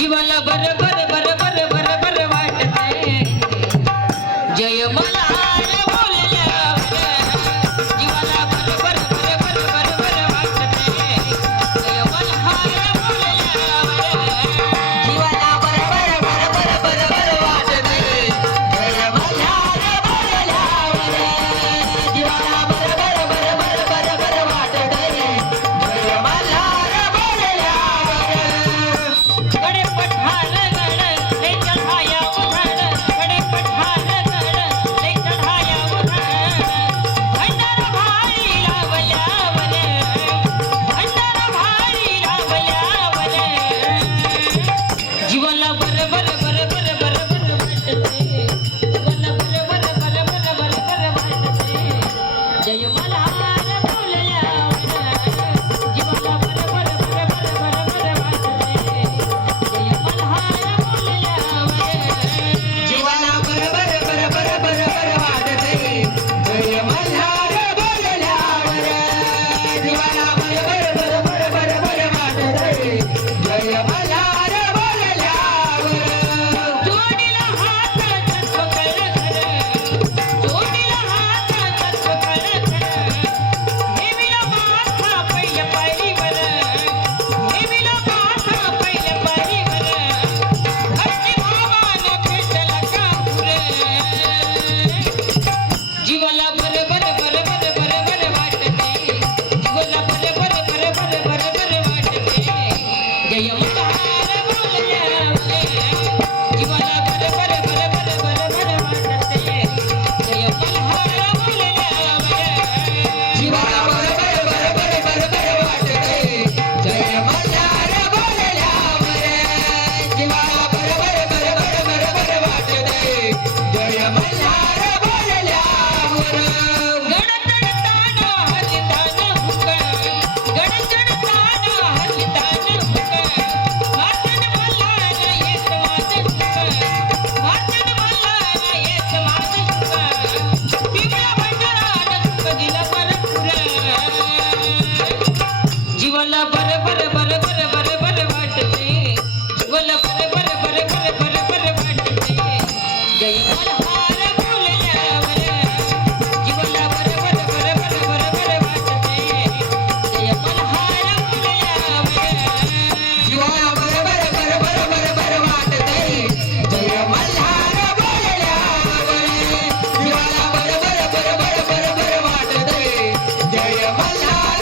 you want to go to Yeah. Jaya Mala